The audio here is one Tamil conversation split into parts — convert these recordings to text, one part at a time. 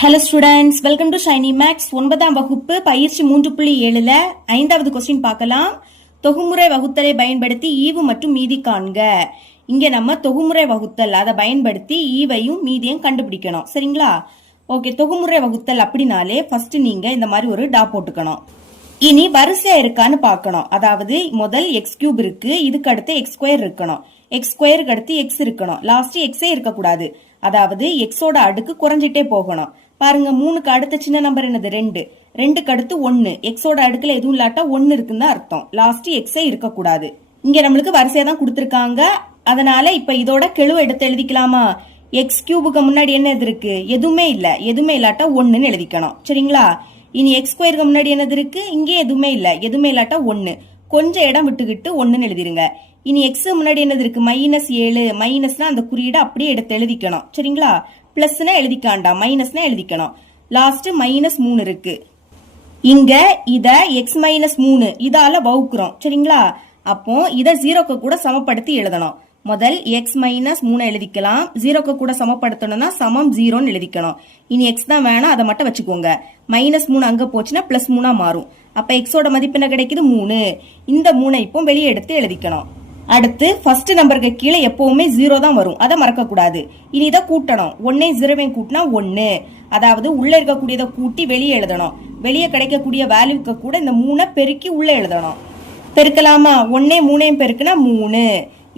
Hello students, welcome to Shiny Max 9ஆம் வகுப்பு பயிற்சி 3.7ல 5வது கொஸ்டின் பார்க்கலாம். தொகுமுறை வகுத்தலை பயன்படுத்தி ஈவு மற்றும் மீதி காண்க. இங்க நம்ம தொகுமுறை வகுத்தல் அதை பயன்படுத்தி ஈவையும் மீதியும் கண்டுபிடிக்கணும். சரிங்களா? ஓகே, தொகுமுறை வகுத்தல் அப்படினாலே ஃபர்ஸ்ட் நீங்க இந்த மாதிரி ஒரு டா போட்டுக்கணும். இனி வரிசையா இருக்கான்னு பார்க்கணும். அதாவது முதல் எக்ஸ் கியூப் இருக்கு, இதுக்கு அடுத்து எக்ஸ் ஸ்கொயர் இருக்கணும், எக்ஸ் ஸ்கொயருக்கு அடுத்து எக்ஸ் இருக்கணும், லாஸ்ட் எக்ஸே இருக்கக்கூடாது. அதாவது எக்ஸோட அடுக்கு குறைஞ்சிட்டே போகணும். பாருங்க, 3க்கு அடுத்த சின்ன நம்பர் என்னது? 2, 2க்கு அடுத்து 1, எக்ஸோட அடுக்குல எதுவும் இல்லாட்டா 1 இருக்குன்னு அர்த்தம். லாஸ்ட் எக்ஸே இருக்கக்கூடாது. இங்க நம்மளுக்கு வரிசையா தான் கொடுத்திருக்காங்க. அதனால இப்ப இதோட கெழுவை எடுத்து எழுதிக்கலாமா? எக்ஸ் கியூபுக்கு முன்னாடி என்ன எது இருக்கு? எதுவுமே இல்ல, எதுவுமே இல்லாட்டா 1ன்னு எழுதிக்கணும். சரிங்களா? இனி எக்ஸ் ஸ்கொயருக்கு முன்னாடி என்னது இருக்கு? இங்கே எதுவுமே இல்ல, எதுவுமே இல்லாட்டா 1, கொஞ்சம் இடம் விட்டுக்கிட்டு 1ன்னு எழுதிருங்க. இனி எக்ஸ் முன்னாடி என்னது இருக்கு? -7. மைனஸ்னா அந்த குறியீடை அப்படியே எடுத்து எழுதிக்கணும். சரிங்களா? பிளஸ்னா எழுதிக்காண்டா, மைனஸ்னா எழுதிக்கணும். லாஸ்ட் -3 இருக்கு. இங்க இத எக்ஸ் -3 இதால வகுக்கிறோம். சரிங்களா? அப்போ இத 0க்கு கூட சமப்படுத்தி எழுதணும். முதல் எக்ஸ் -3 எழுதிக்கலாம். 0க்கு கூட சமப்படுத்தணும்னா சமம் 0ன்னு எழுதிக்கணும். இனி எக்ஸ் தான் வேணாம், அதை மட்டும் வச்சுக்கோங்க. -3 அங்க போச்சுன்னா +3 மாறும். அப்ப எக்ஸோட மதிப்பு என்ன கிடைக்குது? 3. இந்த 3 இப்போ வெளியே எடுத்து எழுதிக்கணும். அடுத்து ஃபர்ஸ்ட் நம்பருக்கு கீழே எப்பவுமே 0 தான் வரும், அதை மறக்க கூடாது. இனி இதை கூட்டணும். 1 0 கூட்டினா 1, அதாவது உள்ள இருக்கக்கூடியதை கூட்டி வெளியே எழுதணும். வெளியே கிடைக்கக்கூடிய வேல்யூக்கு கூட இந்த 3 பெருக்கி உள்ள எழுதணும். பெருக்கலாமா? 1 3 பெருக்குனா 3,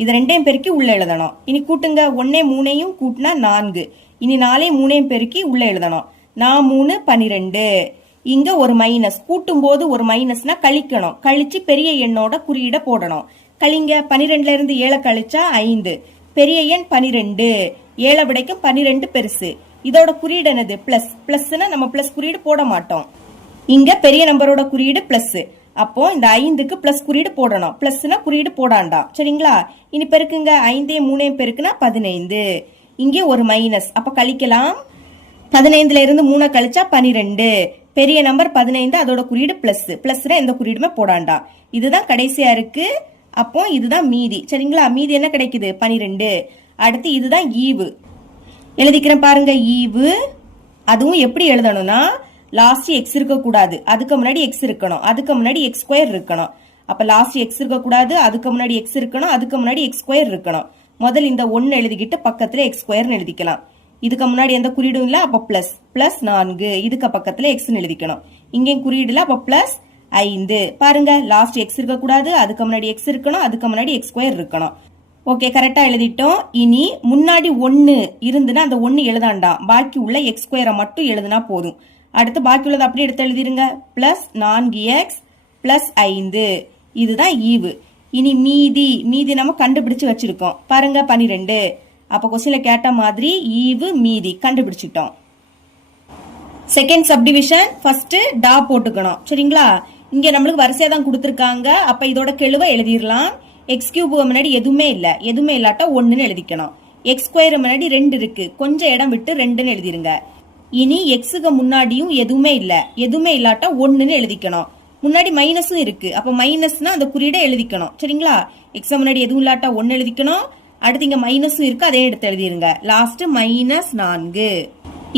இது 2 பெருக்கி உள்ள எழுதணும். இனி கூட்டுங்க. 1 3 கூட்டினா 4, இனி 4 3 பெருக்கி உள்ள எழுதணும். 4 3 12. இங்க ஒரு மைனஸ், கூட்டும் போது ஒரு மைனஸ்னா கழிக்கணும். கழிச்சு பெரிய எண்ணோட குறியீட போடணும். கழிங்க. 12ல இருந்து 7 கழிச்சா 5, பெரிய எண் 12, 7 விடைக்கும் 12 பெருசு. இதோட குறியீடு என்னது? பிளஸ். பிளஸ்னா நம்ம பிளஸ் குறியீடு போட மாட்டோம். இங்க பெரிய நம்பரோட குறியீடு பிளஸ். அப்போ இந்த 5க்கு பிளஸ் குறியீடு போடணும். பிளஸ்னா குறியீடு போடாண்டாம். சரிங்களா? இனி பெருக்குங்க. 5 3 பெருக்குனா 15. இங்கே ஒரு மைனஸ், அப்ப கழிக்கலாம். 15ல இருந்து 3 கழிச்சா 12, பெரிய நம்பர் 15, அதோட குறியீடு பிளஸ். பிளஸ்னா எந்த குறியீடுமே போடாண்டாம். இதுதான் கடைசியா இருக்கு. அப்போ இதுதான் மீதி. சரிங்களா? மீதி என்ன கிடைக்குது? 12. அடுத்து இதுதான் ஈவு. எழுதிக்கிறேன் பாருங்க. ஈவு அதுவும் எப்படி எழுதணும்னா, லாஸ்ட் எக்ஸ் இருக்கக்கூடாது, அதுக்கு முன்னாடி எக்ஸ் இருக்கணும், அதுக்கு முன்னாடி எக்ஸ் ஸ்கொயர் இருக்கணும். அப்ப லாஸ்ட் எக்ஸ் இருக்கக்கூடாது, அதுக்கு முன்னாடி எக்ஸ் இருக்கணும், அதுக்கு முன்னாடி எக்ஸ் ஸ்கொயர் இருக்கணும். முதல் இந்த 1 எழுதிக்கிட்டு பக்கத்துல எக்ஸ் ஸ்கொயர்னு எழுதிக்கலாம். இதுக்கு முன்னாடி எந்த குறியீடும் இல்ல, அப்ப பிளஸ். +4, இதுக்கு பக்கத்துல எக்ஸ்ன்னு எழுதிக்கணும். இங்கேயும் குறியீடு இல்ல, அப்ப +5. பாருங்க, லாஸ்ட் எக்ஸ் இருக்கக்கூடாது, அதுக்கு முன்னாடி எக்ஸ் இருக்கணும், அதுக்கு முன்னாடி எக்ஸ் ஸ்கொயர் இருக்கணும். ஓகே, கரெக்டா எழுதிட்டோம். இனி முன்னாடி 1 இருந்துன்னா அந்த 1 எழுதாண்டாம், பாக்கி உள்ள எக்ஸ் ஸ்கொயரை மட்டும் எழுதுனா போதும். அடுத்து பாக்கி உள்ளது அப்படியே எடுத்து எழுதிருங்க. +4x +5. இதுதான் ஈவு. இனி மீதி நம்ம கண்டுபிடிச்சு வச்சிருக்கோம் பாருங்க, 12. அப்ப கொஸ்டின்ல கேட்ட மாதிரி ஈவு மீதி கண்டுபிடிச்சிட்டோம். செகண்ட் சப்டிவிஷன், ஃபர்ஸ்ட் டா போட்டுக்கணும். சரிங்களா? இங்க நம்மளுக்கு வரிசையா தான் கொடுத்திருக்காங்க. அப்ப இதோட கெழுவை எழுதிடலாம். எக்ஸ் கியூப் முன்னாடி எதுவுமே இல்ல, எதுவுமே இல்லாட்டா 1ன்னு எழுதிக்கணும். எக்ஸ் ஸ்கொயர் முன்னாடி 2 இருக்கு, கொஞ்சம் இடம் விட்டு 2ன்னு எழுதிருங்க. இனி எக்ஸுக்கு முன்னாடியும் எதுவுமே இல்ல, எதுவுமே இல்லாட்டா 1ன்னு எழுதிக்கணும். முன்னாடி மைனஸும் இருக்கு, அப்ப மைனஸ்னா அந்த குறியீடை எழுதிக்கணும். சரிங்களா? எக்ஸ் முன்னாடி எதுவும் இல்லாட்டா 1 எழுதிக்கணும். அடுத்து இங்க மைனஸும் இருக்கு, அதே எடுத்து எழுதிருங்க. லாஸ்ட் -4.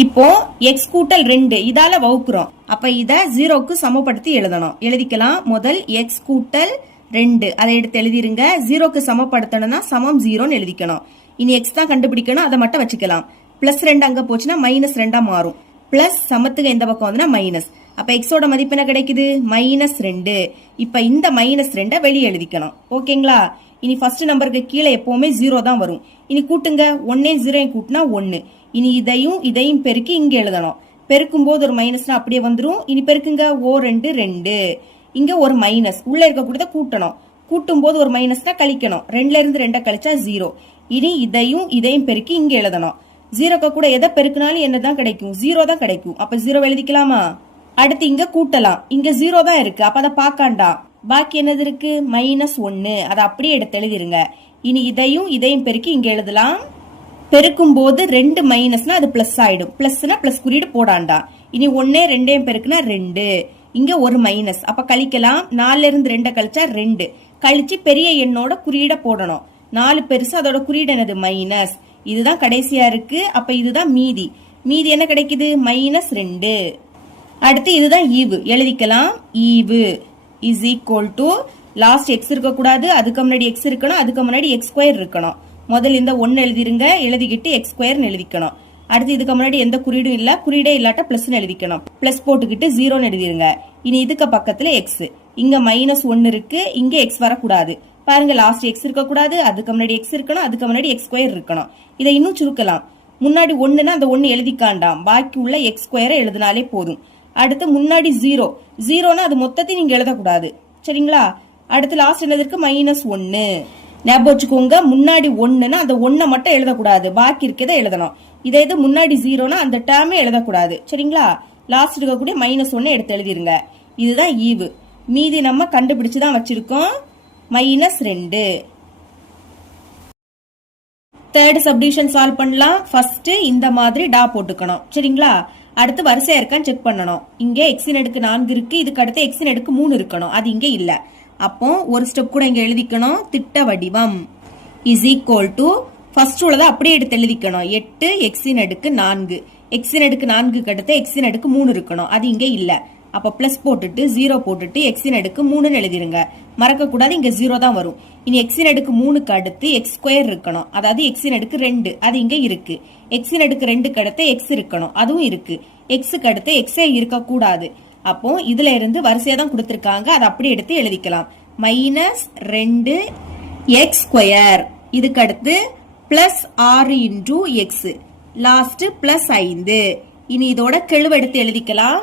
இப்போ எக்ஸ் கூட்டல் 2 இதால வகுக்கிறோம். அப்ப இத 0க்கு சமப்படுத்தி எழுதணும். எழுதிக்கலாம். முதல் எக்ஸ் கூட்டல் 2 அதை எடுத்து எழுதிருங்க. 0க்கு சமப்படுத்தணும்னா சமம் 0ன்னு எழுதிக்கணும். இனி எக்ஸ் தான் கண்டுபிடிக்கணும், அதை மட்டும் வச்சுக்கலாம். +2 அங்க போச்சுன்னா -2 மாறும். பிளஸ் சமத்துக்கு எந்த பக்கம் வந்து மைனஸ். அப்ப எக்ஸோட மதிப்பு என்ன கிடைக்குது? -2. இப்ப இந்த -2 வெளியே எழுதிக்கணும். ஓகேங்களா? இனி ஃபர்ஸ்ட் நம்பருக்கு கீழே எப்பவுமே 0 தான் வரும். இனி கூட்டுங்க. 1 0 கூட்டினா 1. இனி இதையும் பெருக்கி இங்க எழுதணும். பெருக்கும் போது ஒரு மைனஸ்னா அப்படியே வந்துரும். இனி பெருக்குங்க. 2 2. இங்க ஒரு மைனஸ், உள்ள இருக்கக்கூடியதை கூட்டணும். கூட்டும் போது ஒரு மைனஸ்னா கழிக்கணும். 2ல இருந்து 2 கழிச்சா 0. இனி இதையும் பெருக்கி இங்க எழுதணும். 0க்கு கூட எதை பெருக்கினாலும் என்னதான் கிடைக்கும்? 0 தான் கிடைக்கும். அப்ப 0 எழுதிக்கலாமா? அடுத்து இங்க கூட்டலாம். இங்க 0 தான் இருக்கு, அப்ப அதை பார்க்காண்டா. பாக்கி என்னது இருக்கு? -1, அதை அப்படியே எடுத்து எழுதிருங்க. இனி இதையும் பெருக்கி இங்க எழுதலாம். பெருக்கும் போது 2 மைனஸ்னா அது பிளஸ் ஆயிடும். பிளஸ்னா பிளஸ் குறியீடு போடாண்டா. இனி 1 2 பெருக்குனா 2, இங்க ஒரு மைனஸ், அப்ப கழிக்கலாம். 4ல இருந்து 2 கழிச்சா 2, கழிச்சு பெரிய எண்ணோட குறியீட போடணும். 4 பெருசு, அதோட குறியீடு என்னது? மைனஸ். இதுதான் கடைசியா இருக்கு. அப்ப இதுதான் மீதி. மீதி என்ன கிடைக்குது -2. அடுத்து இதுதான் ஈவு, எழுதிக்கலாம். ஈவு is equal to last X இருக்கக்கூடாது, அதுக்கு முன்னாடி எக்ஸ் இருக்கணும், அதுக்கு முன்னாடி எக்ஸ் ஸ்கொயர் இருக்கணும். முதல்ல இந்த 1 எழுதிருங்க, எழுதிக்கிட்டு எக்ஸ் ஸ்கொயர்னு எழுதிக்கணும். அடுத்து இதுக்கு முன்னாடி எந்த குறியீடும் இல்ல, குறியீடே இல்லாட்ட பிளஸ்னு எழுதிக்கணும். பிளஸ் போட்டுக்கிட்டு 0ன்னு எழுதிருங்க. இனி இதுக்கு பக்கத்துல எக்ஸ், இங்க -1 இருக்கு, இங்க எக்ஸ் வரக்கூடாது. பாருங்க, லாஸ்ட் எக்ஸ் இருக்கக்கூடாது, அதுக்கு முன்னாடி எக்ஸ் இருக்கணும், அதுக்கு முன்னாடி எக்ஸ் ஸ்கொயர் இருக்கணும். இதை இன்னும் சுருக்கலாம். முன்னாடி 1ன்னா அந்த 1 எழுதிக்காண்டாம், பாக்கி உள்ள எக்ஸ் ஸ்கொயரை எழுதினாலே போதும். அடுத்து முன்னாடி 0னா அது மொத்தத்தை நீங்க எழுதக்கூடாது, சரிங்களா? அடுத்து லாஸ்ட் என்னது இருக்கு, -1. ஞாபகம் வச்சுக்கோங்க, முன்னாடி 1ன்னா அந்த 1 மட்டும் எழுதக்கூடாது, பாக்கி இருக்கதை எழுதணும். இதே இது முன்னாடி 0னா அந்த டேர்மே எழுதக்கூடாது, சரிங்களா? லாஸ்ட் இருக்கக்கூடிய -1 எடுத்து எழுதிருங்க. இதுதான் ஈவு. மீதி நம்ம கண்டுபிடிச்சுதான் வச்சிருக்கோம், -2. தேர்ட் சப்டிவிஷன் சால்வ் பண்ணலாம். ஃபர்ஸ்ட் இந்த மாதிரி டா போட்டுக்கணும், சரிங்களா? அடுத்து வரிசையா இருக்கான்னு செக் பண்ணணும். இங்க எக்ஸின் அடுக்கு 4 இருக்கு, இதுக்கு அடுத்து எக்ஸின் அடுக்கு 3 இருக்கணும், அது இங்க இல்ல. அப்போ ஒரு ஸ்டெப் கூட இங்க எழுதிக்கணும். திட்ட வடிவம் இஸ் ஈக்குவல் டு ஃபர்ஸ்ட் உள்ளதை அப்படியே எடுத்து எழுதிக்கணும். 8 எக்ஸின் அடுக்கு 4, எக்ஸின் அடுக்கு 4க்கு அடுத்து எக்ஸின் அடுக்கு 3 இருக்கணும், அது இங்க இல்ல. அப்ப பிளஸ் போட்டுட்டு 0 போட்டுட்டு எக்ஸின் அடுக்கு 3ன்னு எழுதிருங்க. மறக்க கூடாது, இங்க 0 தான் வரும். இனி எக்ஸின் அடுக்கு 3க்கு அடுத்து எக்ஸ் ஸ்கொயர் இருக்கணும், அதாவது எக்ஸின் அடுக்கு 2, அது இங்க இருக்கு. எக்ஸின் அடுக்கு 2க்கு அடுத்து எக்ஸ் இருக்கணும், அதுவும் இருக்கு. எக்ஸுக்கு அடுத்து எக்ஸே இருக்க கூடாது. அப்போ இதுல இருந்து வரிசையா தான் கொடுத்திருக்காங்க, அதை அப்படியே எடுத்து எழுதிக்கலாம். -2 எக்ஸ் ஸ்கொயர், இதுக்கு அடுத்து +6 இன்டூ எக்ஸ், லாஸ்ட் +5. இனி இதோட கெழுவு எடுத்து எழுதிக்கலாம்.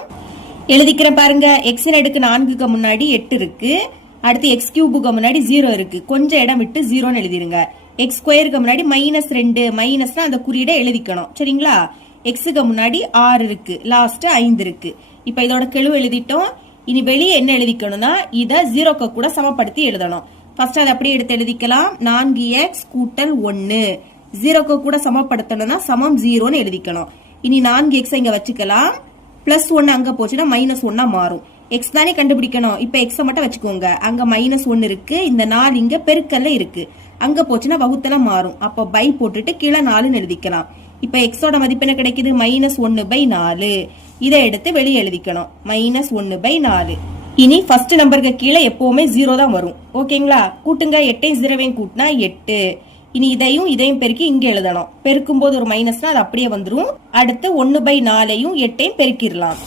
எழுதிக்கிற பாருங்க, எக்ஸின் அடுக்கு 4க்கு முன்னாடி 8 இருக்கு, அடுத்து எக்ஸ் கியூபுக்கு முன்னாடி 0 இருக்கு, கொஞ்சம் இடம் விட்டு 0ன்னு எழுதிருங்க. எக்ஸ் ஸ்கொயருக்கு முன்னாடி -2, மைனஸ்னா அந்த குறியீடை எழுதிக்கணும், சரிங்களா? எக்ஸுக்கு முன்னாடி 6 இருக்கு, லாஸ்ட் 5 இருக்கு. இப்ப இதோட கெழுவு எழுதிட்டோம். இனி வெளியே என்ன எழுதிக்கணும்னா இத 0க்கு கூட சமப்படுத்தி எழுதணும். ஃபர்ஸ்ட் அதை அப்படியே எடுத்து எழுதிக்கலாம். 4x கூட்டல் 1 0க்கு கூட சமப்படுத்தணும்னா சமம் 0ன்னு எழுதிக்கணும். இனி 4x இங்க வச்சுக்கலாம். +1 அங்க போச்சுன்னா -1 மாறும். எக்ஸ் தானே கண்டுபிடிக்கணும். இப்ப எக்ஸ மட்டும் வச்சுக்கோங்க. அங்க -1 இருக்கு, இந்த 4 இங்க பெருக்கல்ல இருக்கு, அங்க போச்சுன்னா வகுத்தல மாறும். அப்ப பை போட்டுட்டு கீழே 4ன்னு எழுதிக்கலாம். இப்ப எக்ஸோட மதிப்பு என்ன கிடைக்குது, -1/4. இதை எடுத்து வெளியே எழுதிக்கணும், -1/4. இனி ஃபர்ஸ்ட் நம்பருக்கு கீழே எப்பவுமே 0 தான் வரும், ஓகேங்களா? கூட்டுங்க, 8 0 கூட்டினா 8. இனி இதையும் பெருக்கி இங்க எழுதணும். பெருக்கும் போது ஒரு மைனஸ்னா அது அப்படியே வந்துரும். அடுத்து 1/4யும் 8யும் பெருக்கிடலாம்.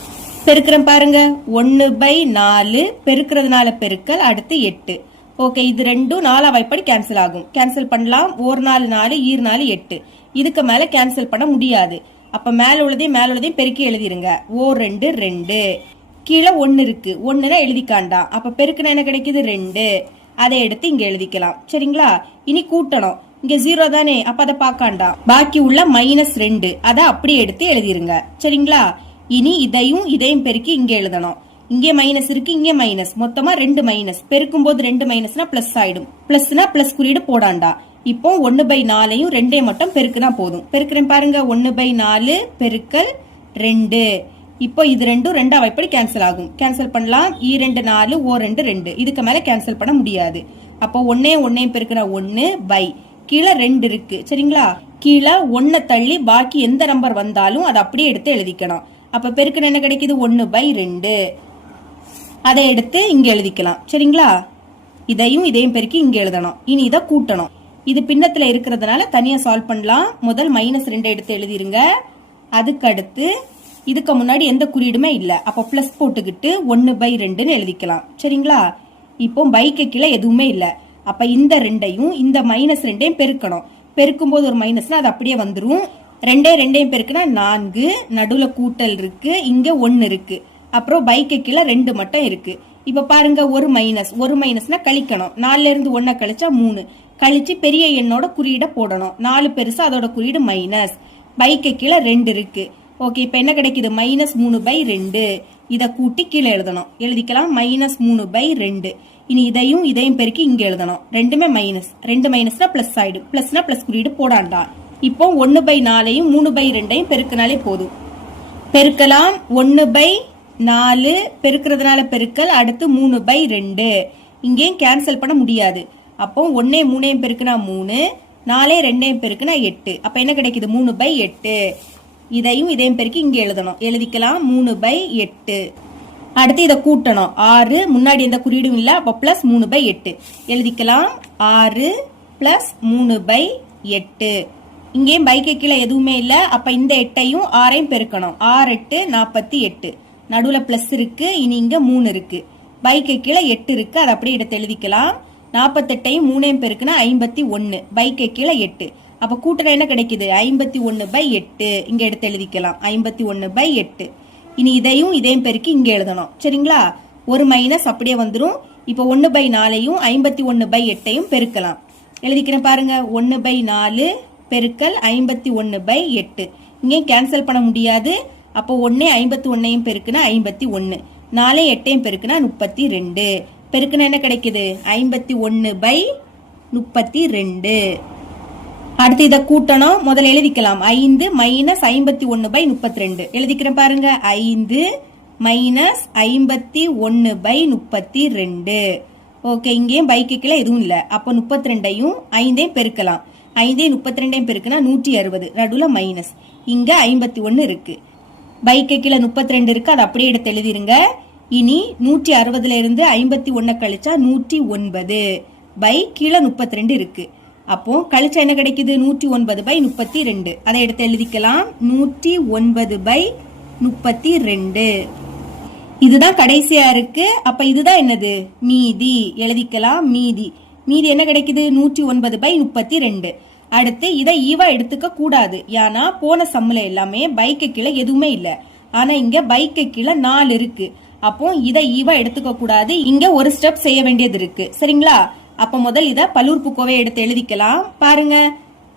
பெருக்கிறேன் பாருங்க, 1/4 பெருக்கிறதுனால பெருக்கல், அடுத்து 8. ஓகே, இது ரெண்டும் 4 வாய்ப்படி கேன்சல் ஆகும். கேன்சல் பண்ணலாம். 1 4 4 ஈர் 4 8. இதுக்கு மேல கேன்சல் பண்ண முடியாது. அப்ப மேல உள்ளதையும் பெருக்கி எழுதிருங்க. 2 2, கீழே 1 இருக்கு, 1னா எழுதிக்காண்டா. அப்ப பெருக்குனா என்ன கிடைக்குது, 2. அதை எடுத்து இங்க எழுதிக்கலாம், சரிங்களா? இனி கூட்டணும். இங்க 0 தானே, அப்ப அதை பார்க்காண்டா. பாக்கி உள்ள -2 அதை அப்படியே எடுத்து எழுதிருங்க, சரிங்களா? இனி இதையும் பெருக்கி இங்க எழுதணும். இங்கே மைனஸ் இருக்கு, இங்கே மைனஸ், மொத்தமா 2 மைனஸ். பெருக்கும் போது 2 மைனஸ்னா பிளஸ் ஆயிடும். பிளஸ்னா பிளஸ் குறியீடு போடாண்டா. இப்போ 1/4யும் 2 மட்டும் பெருக்குனா போதும். பெருக்கிறேன் பாருங்க, 1/4 பெருக்கல் 2. இப்போ இது ரெண்டும் 2 வாய்ப்படி கேன்சல் ஆகும். கேன்சல் பண்ணலாம். 2 4, 2 2. இதுக்கு மேல கேன்சல் பண்ண முடியாது. அப்போ 1 பெருக்கினா 1 பை கீழே 2 இருக்கு, சரிங்களா? கீழே 1 தள்ளி பாக்கி எந்த நம்பர் வந்தாலும் அதை அப்படியே எடுத்து எழுதிக்கணும். அப்ப பெருக்கின என்ன கிடைக்குது, 1/2. அதை எடுத்து இங்க எழுதிக்கலாம், சரிங்களா? இதையும் பெருக்கி இங்க எழுதணும். இனி இதை கூட்டணும். இது பின்னத்துல இருக்கிறதுனால தனியா சால்வ் பண்ணலாம். முதல் -2 எடுத்து எழுதிருங்க. அதுக்கு அடுத்து இதுக்கு முன்னாடி எந்த குறியீடுமே இல்ல, அப்ப பிளஸ் போட்டுக்கிட்டு 1/2ன்னு எழுதிக்கலாம், சரிங்களா? இப்போ பைக்கு கீழே எதுவுமே இல்ல. அப்ப இந்த 2யும் இந்த -2யும் பெருக்கணும். பெருக்கும் போது ஒரு மைனஸ்னா அது அப்படியே வந்துரும். 2 பெருக்குனா 4, நடுவுல கூட்டல் இருக்கு, இங்க 1 இருக்கு, அப்புறம் பைக்கு கீழே 2 மட்டும் இருக்கு. இப்ப பாருங்க, ஒரு மைனஸ்னா கழிக்கணும். 4ல இருந்து 1 கழிச்சா 3, கழிச்சு பெரிய எண்ணோட குறியீட போடணும். 4 பெருசு, அதோட குறியீடு மைனஸ். பைக்கு கீழே 2 இருக்கு. ஓகே, இப்ப என்ன கிடைக்குது, -3/2. இத கூட்டி கீழே எழுதணும். எழுதிக்கலாம், -3/2. இனி இதையும் பெருக்கி இங்க எழுதணும். ரெண்டுமே மைனஸ். 2 மைனஸ்னா பிளஸ் ஆயிடும். பிளஸ்னா பிளஸ் குறியீடு போடாண்டா. இப்போ 1/4யும் 3/2யும் பெருக்கினாலே போதும். பெருக்கலாம். 1/4 பெருக்கிறதுனால பெருக்கல், அடுத்து 3/2. இங்கேயும் கேன்சல் பண்ண முடியாது. அப்போ 1 3 பெருக்குனா 3, 4 2 பெருக்குனா 8. அப்ப என்ன கிடைக்குது, 3/8. இதையும் இதையும் பெருக்கி இங்க எழுதணும். எழுதிக்கலாம் 3/8. அடுத்து இதை கூட்டணும். 6 முன்னாடி எந்த குறியீடும் இல்ல, அப்ப பிளஸ் 3/8 எழுதிக்கலாம். 6 பிளஸ் 3/8. இங்கேயும் பைக்கு கீழே எதுவுமே இல்ல, அப்ப இந்த 8ஐயும் 6ஐயும் பெருக்கணும். 6 8 48. நடுவுல பிளஸ் இருக்கு, இனி இங்க 3 இருக்கு. பைக்கு கீழே 8 இருக்கு, அதை அப்படியே எடுத்து எழுதிக்கலாம். 48ஐயும் 3ஐயும் பெருக்குனா 51. பைக்கு கீழே 8. அப்ப கூட்டுற என்ன கிடைக்குது? 51/8. இங்க எடுத்து எழுதிக்கலாம். 51/8. இனி இதையும் இதையும் பெருக்கி இங்க எழுதணும். சரிங்களா? ஒரு மைனஸ் அப்படியே வந்துடும். இப்ப 1/4ஐயும் 51/8ஐயும் பெருக்கலாம். எழுதிக்கிறேன் பாருங்க. 1/4 பெருக்கல் 51/8. இங்கேயும் கேன்சல் பண்ண முடியாது. அப்போ 1 51ஐயும் பெருக்குனா 51. 4 8ஐயும் பெருக்குனா 32. பெருக்குனா என்ன கிடைக்குது? 51/32. அடுத்து இதை கூட்டணும். முதல்ல எழுதிக்கலாம். 5 மைனஸ் 51/32 எழுதிக்கிறேன் பாருங்க. 5 மைனஸ் 51/32. ஓகே, இங்கேயும் பைக்கு கீழே எதுவும் இல்ல, அப்ப 32ஐயும் 5ஐயும் பெருக்கலாம். 5ஐயும் 32ஐயும் பெருக்குனா 160. நடுவுல மைனஸ். இங்க 51 இருக்கு. பைக்கு கீழே 32 இருக்கு, அதை அப்படியே எடுத்து எழுதிருங்க. இனி 160ல இருந்து 51 கழிச்சா 109. பை கீழே 32 இருக்கு. அப்போ கழிச்சா என்ன கிடைக்குது? 109/32. அதை எடுத்து எழுதிக்கலாம். 109/32. இதுதான் கடைசியா இருக்கு. அப்ப இதுதான் என்னது? மீதி. எழுதிக்கலாம். மீதி. மீதி என்ன கிடைக்குது? 109/32. அடுத்து இதை ஈவா எடுத்துக்க கூடாது. ஏன்னா போன சம்முல எல்லாமே பைக்கு கீழே எதுவுமே இல்ல, ஆனா இங்க பைக்கு கீழே 4 இருக்கு. அப்போ இதை ஈவா எடுத்துக்க கூடாது. இங்க ஒரு ஸ்டெப் செய்ய வேண்டியது இருக்கு. சரிங்களா? அப்ப முதல் இத பல்லுறுப்புக்கோவை எடுத்து எழுதிக்கலாம். பாருங்க,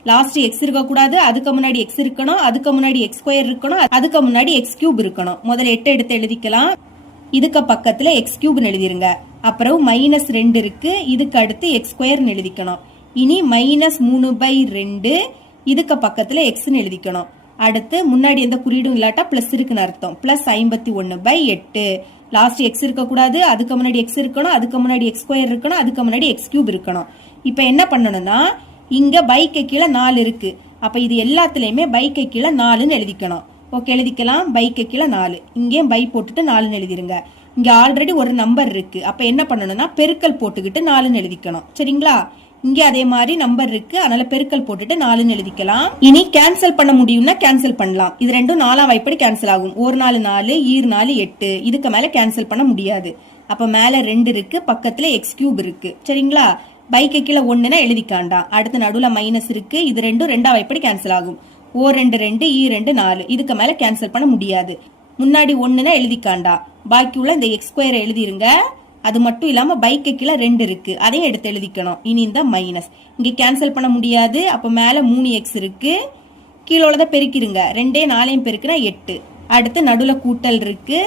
லாஸ்ட் எக்ஸ் இருக்க கூடாது, அதுக்கு முன்னாடி எக்ஸ் இருக்கணும், அதுக்கு முன்னாடி எக்ஸ் ஸ்கொயர் இருக்கணும், அதுக்கு முன்னாடி எக்ஸ் கியூப் இருக்கணும். முதல்ல 8 எடுத்து எழுதிக்கலாம். இதுக்கு பக்கத்துல எக்ஸ் கியூப் எழுதிருங்க. அப்புறம் -2 இருக்கு, இதுக்கு அடுத்து எக்ஸ் ஸ்கொயர் எழுதிக்கணும். இனி -3/2 இதுக்கு பக்கத்துல எக்ஸ் எழுதிக்கணும். அடுத்து முன்னாடி எந்த குறியீடும் இல்லாட்டா பிளஸ் இருக்குன்னு அர்த்தம். பிளஸ் 51/8. லாஸ்ட் எக்ஸ் இருக்க கூடாது, அதுக்கு முன்னாடி எக்ஸ் இருக்கணும், அதுக்கு முன்னாடி எக்ஸ் ஸ்கொயர் இருக்கணும், அதுக்கு முன்னாடி எக்ஸ் கியூப் இருக்கணும். இப்ப என்ன பண்ணணும்னா, இங்க பைக்கு கீழே 4 இருக்கு. அப்ப இது எல்லாத்துலயுமே பைக்கு கீழே 4ன்னு எழுதிக்கணும். ஓகே, எழுதிக்கலாம். பைக்கு கீழே 4. இங்கேயும் பை போட்டுட்டு 4ன்னு எழுதிருங்க. இங்க ஆல்ரெடி ஒரு நம்பர் இருக்கு. அப்ப என்ன பண்ணணும்னா பெருக்கல் போட்டுக்கிட்டு 4ன்னு எழுதிக்கணும். சரிங்களா? இங்க அதே மாதிரி நம்பர் இருக்கு, அதனால பெருக்கல் போட்டுட்டு 4ன்னு எழுதிக்கலாம். இனி கேன்சல் பண்ண முடியும்னா கேன்சல் பண்ணலாம். இது ரெண்டும் 4ஆம் வாய்ப்படி கேன்சல் ஆகும். 1 4 4, ஈர் 4 8. இதுக்கு மேல கேன்சல் பண்ண முடியாது. அப்ப மேல 2 இருக்கு, பக்கத்துல எக்ஸ் கியூப் இருக்கு. சரிங்களா? பைக்கு கீழே 1னா எழுதிக்காண்டாம். அடுத்து நடுவுல மைனஸ் இருக்கு, இது ரெண்டும் 2ஆம் வாய்ப்படி கேன்சல் ஆகும். ஓ 2 2, ஈ 2 4. இதுக்கு மேல கேன்சல் பண்ண முடியாது. முன்னாடி 1னா எழுதிக்காண்டா. பாக்கி உள்ள இந்த எக்ஸ் ஸ்கொயர் எழுதிருங்க. அது மட்டும் இல்லாம பைக்கு கீழே 2 இருக்கு, அதையும் எடுத்து எழுதிக்கணும். இனி இந்த மைனஸ் இங்க கேன்சல் பண்ண முடியாது. அப்ப மேல 3x இருக்கு, கீழே உள்ளதை பெருக்கிருங்க. 2 4 பெருக்குனா 8. அடுத்து நடுவுல கூட்டல் இருக்கு.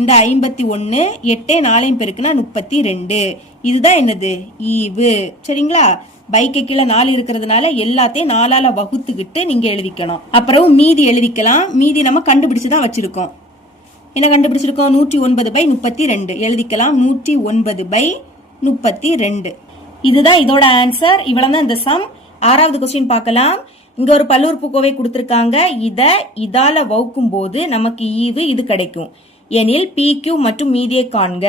இந்த 51 8 4 பெருக்குனா 32. இதுதான் என்னது? ஈவு. சரிங்களா? பைக்கு கீழே 4 இருக்கிறதுனால எல்லாத்தையும் 4ஆல வகுத்துக்கிட்டு நீங்க எழுதிக்கணும். அப்புறம் மீதி எழுதிக்கலாம். மீதி நம்ம கண்டுபிடிச்சுதான் வச்சிருக்கோம். என்ன கண்டுபிடிச்சிருக்கோம்? 109/32 எழுதிக்கலாம். 109/32. இதுதான் இதோட ஆன்சர். இவ்வளவுதான் இந்த சம். 6வது கொஸ்டின் பார்க்கலாம். இங்க ஒரு பல்லுறுப்புக்கோவை கொடுத்திருக்காங்க. இதால வகுக்கும் போது நமக்கு ஈவு இது கிடைக்கும் எனில் PQ மற்றும் மீதியை காண்க.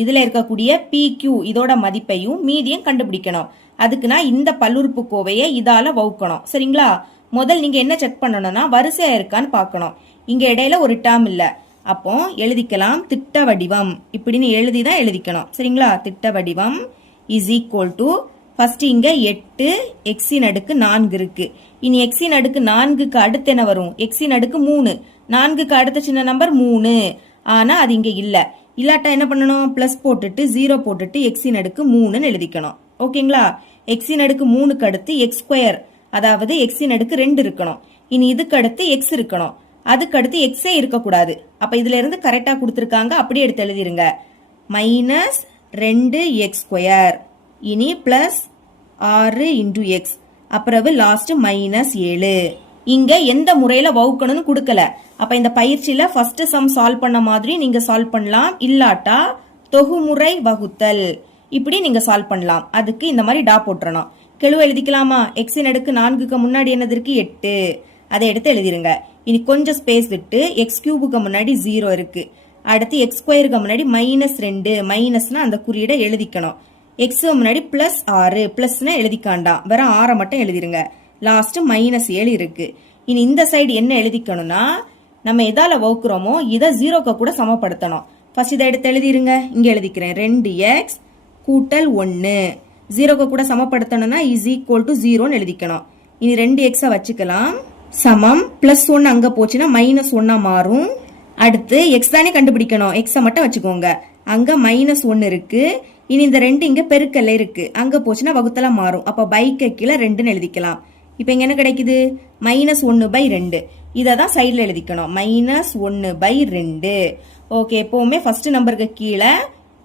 இதுல இருக்கக்கூடிய PQ இதோட மதிப்பையும் மீதியும் கண்டுபிடிக்கணும். அதுக்குன்னா இந்த பல்லுறுப்புக்கோவையை இதால வகுக்கணும். சரிங்களா? முதல் நீங்க என்ன செக் பண்ணணும்னா வரிசையா இருக்கான்னு பார்க்கணும். இங்க இடையில ஒரு டேர்ம் இல்ல, அப்போ எழுதிக்கலாம். திட்ட வடிவம் இப்படின்னு எழுதிதான் எழுதிக்கணும். சரிங்களா? திட்ட வடிவம் இஸ் ஈக்குவல் டு ஃபர்ஸ்ட் இங்க 8 எக்ஸின் அடுக்கு 4 இருக்கு. இனி எக்ஸின் அடுக்கு 4க்கு அடுத்து என்ன வரும்? எக்ஸின் அடுக்கு 3. 4க்கு அடுத்த சின்ன நம்பர் 3. ஆனா அது இங்க இல்ல. இல்லாட்டா என்ன பண்ணணும்? பிளஸ் போட்டுட்டு 0 போட்டுட்டு எக்ஸின் அடுக்கு 3ன்னு எழுதிக்கணும். ஓகேங்களா? எக்ஸின் அடுக்கு 3க்கு அடுத்து எக்ஸ் ஸ்கொயர், அதாவது எக்ஸின் அடுக்கு 2 இருக்கணும். இனி இதுக்கு அடுத்து எக்ஸ் இருக்கணும், அதுக்கு அடுத்து எக்ஸே இருக்கக்கூடாது. அப்ப இதுல இருந்து கரெக்டா கொடுத்திருக்காங்க, அப்படியே எடுத்து எழுதிருங்க. -2x². இனி பிளஸ் 6 × x. அப்புறம் லாஸ்ட் -7. இங்க எந்த முறையில வகுக்கணும்னு கொடுக்கல. அப்ப இந்த பயிற்சியில ஃபர்ஸ்ட் சம் சால்வ் பண்ண மாதிரி நீங்க சால்வ் பண்ணலாம். இல்லாட்டா தொகுமுறை வகுத்தல் இப்படி நீங்க சால்வ் பண்ணலாம். அதுக்கு இந்த மாதிரி டா போட்டுறணும். கெழுவ எழுதிக்கலாமா? எக்ஸின் அடுக்கு 4க்கு முன்னாடி என்னது இருக்கு? 8. அதை எடுத்து எழுதிருங்க. இனி கொஞ்சம் ஸ்பேஸ் விட்டு எக்ஸ் கியூபுக்கு முன்னாடி 0 இருக்கு. அடுத்து எக்ஸ் ஸ்கொயருக்கு முன்னாடி -2 மைனஸ்னா அந்த குறியீடை எழுதிக்கணும். எக்ஸ் முன்னாடி +6 பிளஸ்னா எழுதிக்காண்டாம், வெறும் 6 மட்டும் எழுதிருங்க. லாஸ்ட் -7 இருக்கு. இனி இந்த சைடு என்ன எழுதிக்கணும்னா நம்ம எதால வகுக்கிறோமோ இதை 0க்கு கூட சமப்படுத்தணும். ஃபர்ஸ்ட் இதை எடுத்து எழுதிருங்க. இங்க எழுதிக்கிறேன் 2x கூட்டல் 1 0க்கு கூட சமப்படுத்தணும்னா இஸ் ஈக்குவல் டு 0ன்னு எழுதிக்கணும். இனி 2x வச்சுக்கலாம். சமம் +1 அங்க போச்சுன்னா -1 மாறும். அடுத்து எக்ஸ் தானே கண்டுபிடிக்கணும், எக்ஸை மட்டும் வச்சுக்கோங்க. அங்க -1 இருக்கு. இனி இந்த 2 இங்க பெருக்கல்ல இருக்கு, அங்க போச்சுன்னா வகுத்தலா மாறும். அப்ப பைக்கு கீழே 2ன்னு எழுதிக்கலாம். இப்ப இங்க என்ன கிடைக்குது -1/2. இதை தான் சைட்ல எழுதிக்கணும், -1/2. ஓகே, எப்பவுமே ஃபர்ஸ்ட் நம்பருக்கு கீழே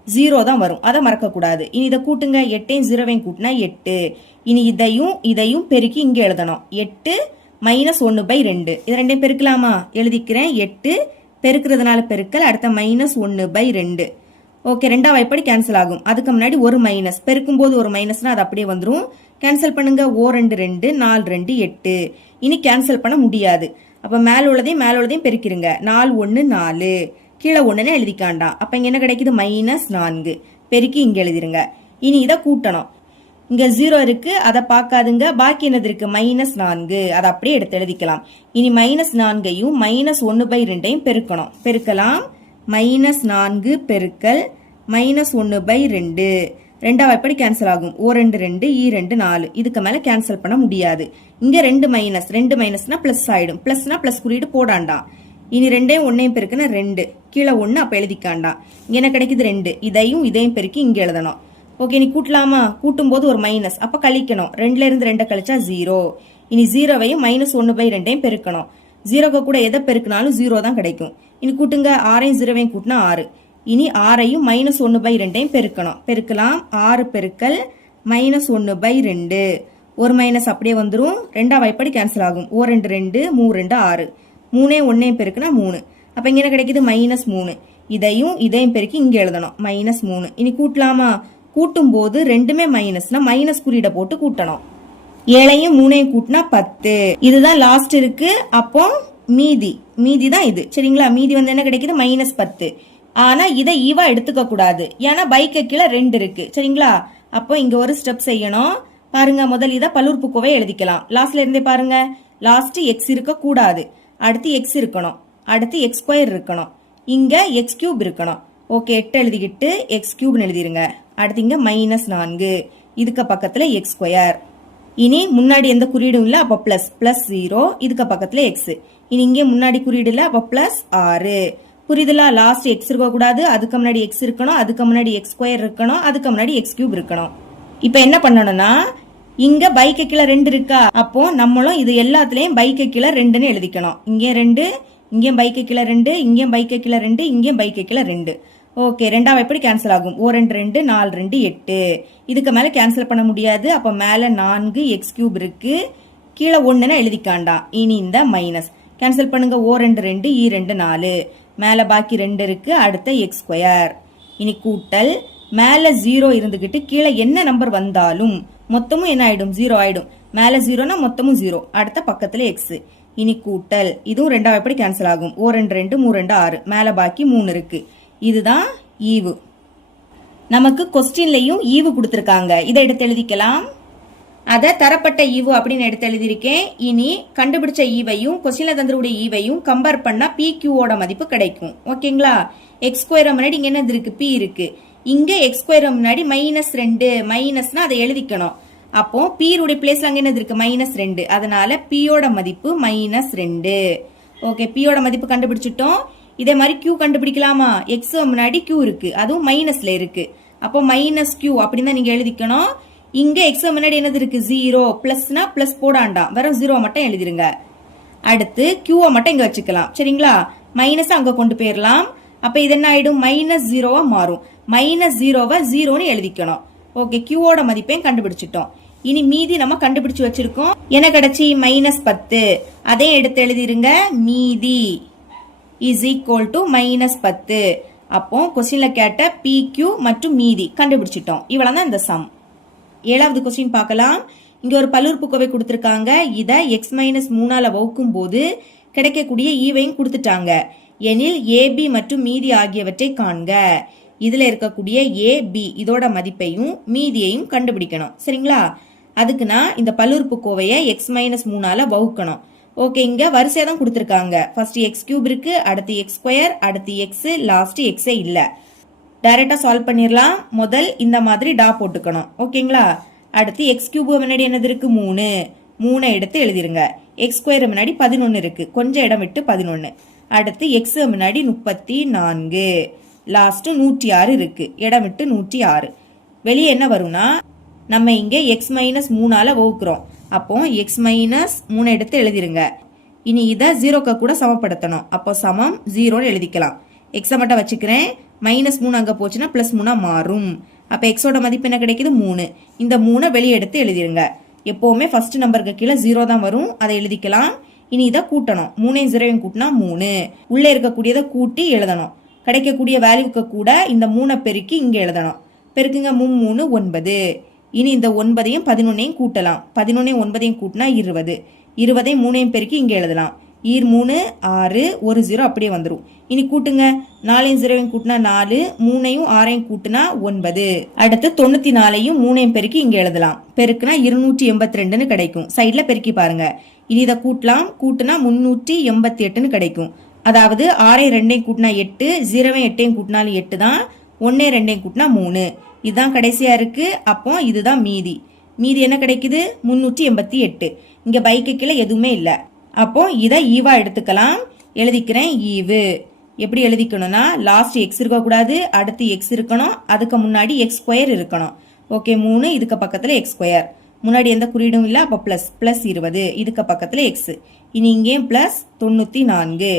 0 தான் வரும், அதை மறக்க கூடாது. இனி இதை கூட்டுங்க, 8 0 கூட்டினா 8. இனி இதையும் பெருக்கி இங்க எழுதணும். 8 -1/2 இது ரெண்டையும் பெருக்கலாமா? எழுதிக்கிறேன். 8 பெருக்கிறதுனால பெருக்கல், அடுத்த -1/2. ஓகே, ரெண்டாவது வாய்ப்படி கேன்சல் ஆகும். அதுக்கு முன்னாடி ஒரு மைனஸ், பெருக்கும் போது ஒரு மைனஸ்னா அது அப்படியே வந்துடும். கேன்சல் பண்ணுங்க. 2 2 4 2 8. இனி கேன்சல் பண்ண முடியாது. அப்ப மேல உள்ளதையும் பெருக்கிருங்க. 4 1 4 கீழே 1ன்னு எழுதிக்காண்டாம். அப்ப இங்க என்ன கிடைக்குது -4 பெருக்கி இங்க எழுதிருங்க. இனி இதை கூட்டணும். இங்க 0 இருக்கு, அதை பார்க்காதுங்க. பாக்கி என்னது இருக்கு -4, அதை அப்படியே எடுத்து எழுதிக்கலாம். இனி -4ஐயும் -1/2 பெருக்கணும். பெருக்கலாம். -4 பெருக்கல் -1/2 ரெண்டாவது எப்படி கேன்சல் ஆகும். 2 2 2 4 இதுக்கு மேல கேன்சல் பண்ண முடியாது. இங்க 2 மைனஸ்னா பிளஸ் ஆயிடும். பிளஸ்னா பிளஸ் குறியீடு போடாண்டாம். இனி 2ஐயும் 1ஐயும் பெருக்குன்னா 2 கீழே 1 அப்ப எழுதிக்காண்டாம். இங்க என்ன கிடைக்குது 2. இதையும் பெருக்கி இங்க எழுதணும். ஓகே, நீ கூட்டலாமா? கூட்டும் போது ஒரு மைனஸ், அப்ப கழிக்கணும். 2ல இருந்து 2 கழிச்சா 0. இனி 0வையும் -1/2 பெருக்கணும். 0க்கு கூட எதை பெருக்கினாலும் 0 தான் கிடைக்கும். இனி கூட்டுங்க. 6ஐயும் 0வையும் கூட்டினா 6. இனி 6ஐயும் -1/2 பெருக்கணும். பெருக்கலாம். 6 பெருக்கல் -1/2 ஒரு மைனஸ் அப்படியே வந்துடும். ரெண்டாவது வாய்ப்படி கேன்சல் ஆகும். 2 2 3 2 6 3ஐயும் 1ஐயும் பெருக்குனா 3. அப்ப இங்க என்ன கிடைக்குது -3. இதையும் பெருக்கி இங்க எழுதணும். -3. இனி கூட்டலாமா? கூட்டும் போது ரெண்டுமே மைனஸ்னா மைனஸ் குறியீடை போட்டு கூட்டணும். 7ஐயும் 3ஐயும் கூட்டினா 10. இதுதான் லாஸ்ட் இருக்கு. அப்போ மீதி தான் இது. சரிங்களா? மீதி வந்து என்ன கிடைக்குது -10. ஆனா இதை ஈவா எடுத்துக்க கூடாது, ஏன்னா பைக்கு கீழே 2 இருக்கு. சரிங்களா? அப்போ இங்க ஒரு ஸ்டெப் செய்யணும். பாருங்க, முதல் இதை பல்லுறுப்புக்கோவை எழுதிக்கலாம். லாஸ்ட்ல இருந்தே பாருங்க. லாஸ்ட் எக்ஸ் இருக்க கூடாது, அடுத்து எக்ஸ் இருக்கணும், அடுத்து எக்ஸ் ஸ்கொயர் இருக்கணும், இங்க எக்ஸ் கியூப் இருக்கணும். ஓகே, 8 எழுதிக்கிட்டு எக்ஸ் கியூப்னு எழுதிருங்க. அடுத்து இங்க -4 இதுக்கு பக்கத்துல எக்ஸ் ஸ்கொயர். இனி முன்னாடி எந்த குறியீடும் இல்ல, அப்ப +0 இதுக்கு பக்கத்துல எக்ஸ். இனி இங்கே முன்னாடி குறியீடு இல்ல, அப்ப +6. புரியுதுல? லாஸ்ட் எக்ஸ் இருக்க கூடாது, அதுக்கு முன்னாடி எக்ஸ் இருக்கணும், அதுக்கு முன்னாடி எக்ஸ் ஸ்கொயர் இருக்கணும், அதுக்கு முன்னாடி எக்ஸ் கியூப் இருக்கணும். இப்ப என்ன பண்ணணும்னா, இங்க பைக்கு கீழே 2 இருக்கா, அப்போ நம்மளும் இது எல்லாத்துலயும் பைக்கு கீழே 2ன்னு எழுதிக்கணும். இங்கே 2, இங்கேயும் பைக்கு கீழே 2, இங்கேயும் பைக்கு கீழே 2, இங்கேயும் பைக்கு கீழே 2. ஓகே, ரெண்டாவது எப்படி கேன்சல் ஆகும். 2 2 4 2 8 இதுக்கு மேல கேன்சல் பண்ண முடியாது. அப்ப மேல 4 எக்ஸ் கியூப் இருக்கு, கீழே 1ன்னு எழுதிக்காண்டாம். இனி இந்த மைனஸ் கேன்சல் பண்ணுங்க. 2 2 2 4 மேல பாக்கி 2 இருக்கு, அடுத்த எக்ஸ் ஸ்கொயர். இனி கூட்டல். மேல 0 இருந்துகிட்டு கீழே என்ன நம்பர் வந்தாலும் மொத்தமும் என்ன ஆயிடும்? 0 ஆயிடும். மேல 0னா மொத்தமும் 0, அடுத்த பக்கத்துல எக்ஸ். இனி கூட்டல். இதுவும் ரெண்டாவது எப்படி கேன்சல் ஆகும். 2 2 3 2 6 மேல பாக்கி 3 இருக்கு. இதுதான் ஈவு. நமக்கு கொஸ்டின்லயும் ஈவு கொடுத்திருக்காங்க, இதை எடுத்து எழுதிக்கலாம். அதை தரப்பட்ட ஈவு அப்படின்னு எடுத்து எழுதியிருக்கேன். இனி கண்டுபிடிச்ச ஈவையும் கொஸ்டின்ல தந்துருடைய ஈவையும் கம்பேர் பண்ணா PQவோட மதிப்பு கிடைக்கும். ஓகேங்களா? எக்ஸ் ஸ்கொயர் முன்னாடி இங்க என்ன இருக்கு? P இருக்கு. இங்க எக்ஸ் ஸ்கொயர் முன்னாடி -2 மைனஸ்னா அதை எழுதிக்கணும். அப்போ P உடைய பிளேஸ்ல அங்க என்ன இருக்கு? -2. அதனால Pயோட மதிப்பு -2. ஓகே, Pயோட மதிப்பு கண்டுபிடிச்சிட்டோம். இதே மாதிரி Q கண்டுபிடிக்கலாமா? எக்ஸ் முன்னாடி Q இருக்கு, அதுவும் மைனஸ்ல இருக்கு. அப்போ -Q அப்படின்னு நீங்க எழுதிக்கணும். இங்க எக்ஸ் முன்னாடி என்னது இருக்கு? 0. பிளஸ்னா பிளஸ் போடாண்டாம், வெறும் 0 மட்டும் எழுதிருங்க. அடுத்து Qவை மட்டும் இங்க வச்சுக்கலாம். சரிங்களா? மைனஸ் அங்க கொண்டு போயிடலாம். அப்ப இது என்ன ஆயிடும்? -0வா மாறும். -0வை 0ன்னு எழுதிக்கணும். ஓகே, Qவோட மதிப்பையும் கண்டுபிடிச்சிட்டோம். இனி மீதி நம்ம கண்டுபிடிச்சு வச்சிருக்கோம். என்ன கிடைச்சி? -10. அதையும் எடுத்து எழுதிருங்க. மீதி இஸ் ஈக்குவல் டு -10. அப்போ கொஸ்டின்ல கேட்ட PQ மற்றும் மீதி கண்டுபிடிச்சிட்டோம். இவ்வளவுதான் இந்த சம். 7வது கொஸ்டின் பார்க்கலாம். இங்க ஒரு பல்லுறுப்புக்கோவை கொடுத்திருக்காங்க. இதை x - 3ஆல வகுக்கும் போது கிடைக்கக்கூடிய ஈவையும் கொடுத்துட்டாங்க. எனில் ஏபி மற்றும் மீதி ஆகியவற்றை காண்க. இதுல இருக்கக்கூடிய ஏபி இதோட மதிப்பையும் மீதியையும் கண்டுபிடிக்கணும். சரிங்களா? அதுக்கு நான் இந்த பல்லுறுப்புக்கோவையை x-3ஆல வகுக்கணும். ஓகே, இங்க வரிசையா தான் கொடுத்துருக்காங்க. ஃபர்ஸ்ட் எக்ஸ் கியூப் இருக்கு, அடுத்து எக்ஸ் ஸ்கொயர், அடுத்து எக்ஸ், லாஸ்ட் எக்ஸே இல்ல. டைரக்டா சால்வ் பண்ணிடலாம். முதல் இந்த மாதிரி டா போட்டுக்கணும். ஓகேங்களா? அடுத்து எக்ஸ் கியூப் முன்னாடி என்னது இருக்கு? 3. 3 எடுத்து எழுதிருங்க. எக்ஸ் ஸ்கொயர் முன்னாடி 11 இருக்கு, கொஞ்சம் இடம் விட்டு 11. அடுத்து எக்ஸ் முன்னாடி 34, லாஸ்ட் 106 இருக்கு, இடம் விட்டு 106. வெளியே என்ன வரும்னா நம்ம இங்க x-3ஆல வகுக்கிறோம். அப்போ x-3 எடுத்து எழுதிருங்க. இனி இதை 0க்கு கூட சமப்படுத்தணும். அப்போ சமம் 0 எழுதிக்கலாம். எக்ஸை மட்டும் வச்சுக்கிறேன். -3 அங்க போச்சுன்னா +3 மாறும். அப்ப எக்ஸோட மதிப்பு என்ன கிடைக்குது? 3. இந்த 3 வெளியே எடுத்து எழுதிருங்க. எப்பவுமே ஃபர்ஸ்ட் நம்பருக்கு கீழே 0 தான் வரும், அதை எழுதிக்கலாம். இனி இதை கூட்டணும். 3 0 கூட்டினா 3. உள்ள இருக்கக்கூடியதை கூட்டி எழுதணும். கிடைக்கக்கூடிய வேல்யூக்கு கூட இந்த 3 பெருக்கி இங்க எழுதணும். பெருக்குங்க. 3 9. இனி இந்த 9ஐயும் 11ஐயும் கூட்டலாம். 11ஐயும் 9ஐயும் கூட்டினா 20. 20ஐயும் 3ஐயும் பெருக்கி இங்க எழுதலாம். 3 6, 1 0 அப்படியே வந்துடும். இனி கூட்டுங்க. 4 0 கூட்டினா 4, 3ஐயும் 6ஐயும் கூட்டினா 9. அடுத்து 94ஐயும் 3ஐயும் பெருக்கி இங்க எழுதலாம். பெருக்குனா 282ன்னு கிடைக்கும். சைட்ல பெருக்கி பாருங்க. இனி இதை கூட்டலாம். கூட்டினா 388ன்னு கிடைக்கும். அதாவது 6ஐயும் 2ஐயும் கூட்டினா 8, 0ஐயும் 8ஐயும் கூட்டினாலும் 8 தான். 1 2ஐயும் கூட்டினா 3. இதுதான் கடைசியா இருக்கு. அப்போ இதுதான் மீதி. மீதி என்ன கிடைக்குது? 388. இங்க பைக்கு கீழே எதுவுமே இல்லை. அப்போ இதை ஈவா எடுத்துக்கலாம். எழுதிக்கிறேன் ஈவு. எப்படி எழுதிக்கணும்னா லாஸ்ட் எக்ஸ் இருக்கக்கூடாது, அடுத்து எக்ஸ் இருக்கணும், அதுக்கு முன்னாடி எக்ஸ் ஸ்கொயர் இருக்கணும். ஓகே, 3, இதுக்கு பக்கத்துல எக்ஸ் ஸ்கொயர், முன்னாடி எந்த குறியீடும் இல்லை. அப்போ பிளஸ் 20, இதுக்கு பக்கத்துல எக்ஸ். இனி இங்கேயும் பிளஸ் 94,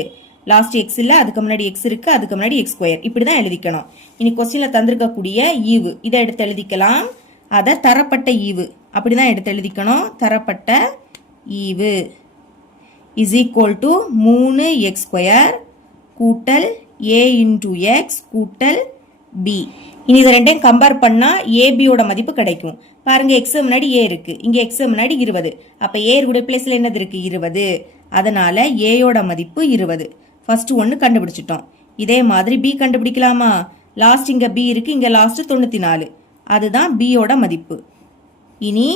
லாஸ்ட் எக்ஸ் இல்லை, அதுக்கு முன்னாடி எக்ஸ் இருக்கு, அதுக்கு முன்னாடி எக்ஸ் ஸ்கொயர். இப்படிதான் எழுதிக்கணும். இனி கொஸ்டின்ல தந்திருக்கக்கூடிய ஈவு இதை எடுத்து எழுதிக்கலாம். அதை தரப்பட்ட ஈவு அப்படிதான் எடுத்து எழுதிக்கணும். தரப்பட்ட ஈவு இஸ் ஈக்குவல் டு 3x² கூட்டல் a இன்டூ எக்ஸ் கூட்டல் b. இனி இதை ரெண்டையும் கம்பேர் பண்ணா ஏபியோட மதிப்பு கிடைக்கும். பாருங்க, எக்ஸ் முன்னாடி ஏ இருக்கு, இங்க எக்ஸ் முன்னாடி 20. அப்ப ஏ உடைய பிளேஸ்ல என்னது இருக்கு? 20. அதனால ஏயோட மதிப்பு 20. ஃபர்ஸ்ட் ஒன்னு கண்டுபிடிச்சிட்டோம். இதே மாதிரி பி கண்டுபிடிக்கலாமா? லாஸ்ட் இங்க பி இருக்கு, இங்க லாஸ்ட் 94. அதுதான் பியோட மதிப்பு. இனி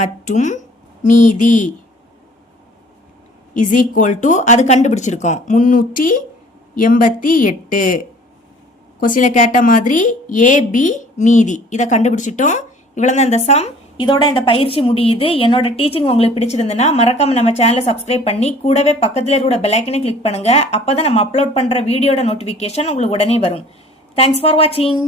மற்றும் மீதி இஸ் ஈக்குவல் டு அது கண்டுபிடிச்சிருக்கோம் 388. கொஸ்டின்ல கேட்ட மாதிரி ஏபி மீதி இதை கண்டுபிடிச்சிட்டோம். இவ்வளவுதான் இந்த சம். இதோட இந்த பயிற்சி முடியுது. என்னோட டீச்சிங் உங்களுக்கு பிடிச்சிருந்ததுன்னா மறக்காம நம்ம சேனலை சப்ஸ்கிரைப் பண்ணி கூடவே பக்கத்துல இருக்கிற பெல் ஐக்கனை கிளிக் பண்ணுங்க. அப்பதான் நம்ம அப்லோட் பண்ற வீடியோட நோட்டிபிகேஷன் உங்களுக்கு உடனே வரும். தேங்க்ஸ் ஃபார் வாட்சிங்.